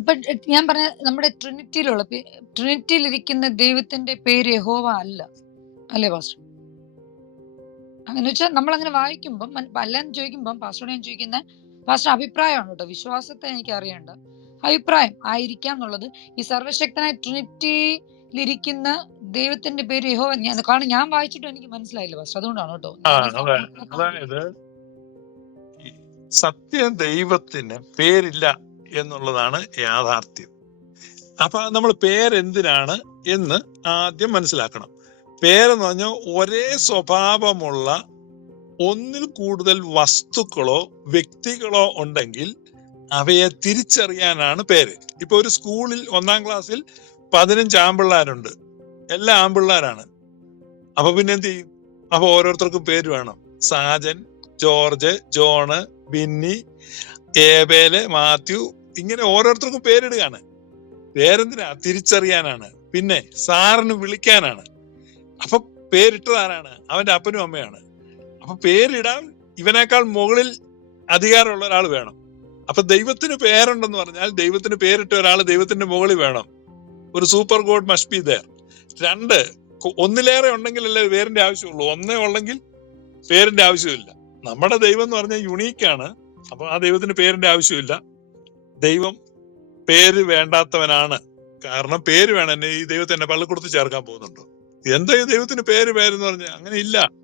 ഇപ്പൊ ഞാൻ പറഞ്ഞ നമ്മുടെ ട്രിനിറ്റിയിലുള്ള ട്രിനിറ്റിയിലിരിക്കുന്ന ദൈവത്തിന്റെ പേര് യഹോവ അല്ല. അല്ലേ പാസ്റ്റർ? അങ്ങനെ വെച്ചാൽ നമ്മൾ അങ്ങനെ വായിക്കുമ്പം അല്ലെന്ന് ചോദിക്കുമ്പം പാസ്റ്ററോട് ഞാൻ ചോദിക്കുന്ന പാസ്റ്റർ അഭിപ്രായമാണ് കേട്ടോ. വിശ്വാസത്തെ എനിക്ക് അറിയേണ്ട അഭിപ്രായം ആയിരിക്കാം എന്നുള്ളത്. ഈ സർവശക്തനായ ട്രിനിറ്റിയിലിരിക്കുന്ന ദൈവത്തിന്റെ പേര് യഹോവ ഞാൻ കാരണം ഞാൻ വായിച്ചിട്ട് എനിക്ക് മനസ്സിലായില്ല പാസ്റ്റർ. അതുകൊണ്ടാണ് കേട്ടോ. അതായത് സത്യ ദൈവത്തിന് പേരില്ല. എന്നുള്ളതാണ് യാഥാർത്ഥ്യം. അപ്പൊ നമ്മൾ പേരെന്തിനാണ് എന്ന് ആദ്യം മനസ്സിലാക്കണം. പേരെന്ന് പറഞ്ഞാൽ ഒരേ സ്വഭാവമുള്ള ഒന്നിൽ കൂടുതൽ വസ്തുക്കളോ വ്യക്തികളോ ഉണ്ടെങ്കിൽ അവയെ തിരിച്ചറിയാനാണ് പേര്. ഇപ്പൊ ഒരു സ്കൂളിൽ ഒന്നാം ക്ലാസ്സിൽ പതിനഞ്ച് ആമ്പിള്ളാരുണ്ട്. എല്ലാ ആമ്പിള്ളാരാണ്. അപ്പൊ പിന്നെ എന്ത് ചെയ്യും? അപ്പൊ ഓരോരുത്തർക്കും പേര് വേണം. Sajan George John Binny Abel Mathew ഇങ്ങനെ ഓരോരുത്തർക്കും പേരിടുകയാണ്. പേരെന്തിനാ? തിരിച്ചറിയാനാണ്. പിന്നെ സാറിന് വിളിക്കാനാണ്. അപ്പൊ പേരിട്ടത് ആരാണ്? അവന്റെ അപ്പനും അമ്മയാണ് അപ്പൊ പേരിടാൻ ഇവനേക്കാൾ മുകളിൽ അധികാരമുള്ള ഒരാൾ വേണം. അപ്പൊ ദൈവത്തിന് പേരുണ്ടെന്ന് പറഞ്ഞാൽ ദൈവത്തിന് പേരിട്ട ഒരാൾ ദൈവത്തിന്റെ മുകളിൽ വേണം. ഒരു super god must be there രണ്ട് ഒന്നിലേറെ ഉണ്ടെങ്കിലല്ലേ പേരിന്റെ ആവശ്യമുള്ളൂ. ഒന്നേ ഉള്ളെങ്കിൽ പേരിന്റെ ആവശ്യമില്ല. നമ്മുടെ ദൈവം എന്ന് പറഞ്ഞാൽ യുണീക്കാണ് അപ്പൊ ആ ദൈവത്തിന് പേരിന്റെ ആവശ്യമില്ല. ദൈവം പേര് വേണ്ടാത്തവനാണ്. കാരണം പേര് വേണം. എന്നെ ഈ ദൈവത്തെ എന്നെ പള്ളിക്കൂടത്ത് ചേർക്കാൻ പോകുന്നുണ്ടോ? എന്താ ഈ ദൈവത്തിന് പേര് പേരെന്ന് പറഞ്ഞാൽ അങ്ങനെ ഇല്ല.